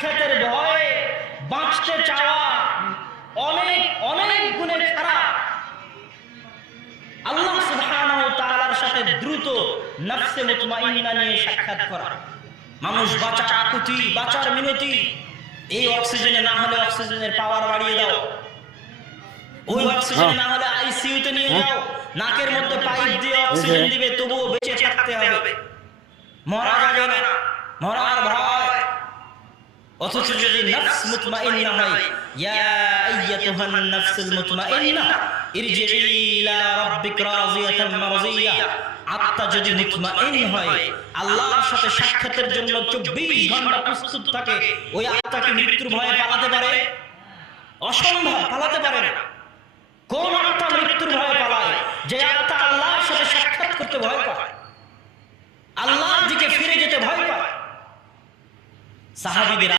সাক্ষাতের ভয়ে বাঁচতে চাওয়া অনেক অনেক গুণে খারাপ। আল্লাহ সুবহানাহু ওয়া তাআলার সাথে দ্রুত নফসে মুতমাইন্না নিয়ে সাক্ষাৎ করা। মানুষ বাঁচার আকুতি, বাঁচার মিনতি, এই অক্সিজেনে না হলে অক্সিজেনের পাওয়ার বাড়িয়ে দাও, ওই অক্সিজেনে না হলে আইসিইউতে নিয়ে যাও, নাকের মধ্যে পাইপ দিয়ে অক্সিজেন দিবে, তবুও বেঁচে থাকতে হবে, মরা যাবে না, মরার ভয়। অথচ যদি নফস মুতমাইন্না হয়, ইয়া আইয়াতুহান নাফসুল মুতমাইন্না ইরজিই ইলা রাব্বিকা রাযিয়াতান মারযিয়া, আত্মা যদি মুতমাইন হয়, আল্লাহর সাথে সাক্ষাতের জন্য 24 ঘন্টা প্রস্তুত থাকে, ওই আত্মাকে মৃত্যুর ভয়ে পালাতে পারে? অসম্ভব, পালাতে পারে না। কোন আত্মা মৃত্যুর ভয়ে পালায়? যে আত্মা আল্লাহর সাথে সাক্ষাৎ করতে ভয় পায়, আল্লাহর দিকে ফিরে যেতে ভয় পায়। সাহাবীদের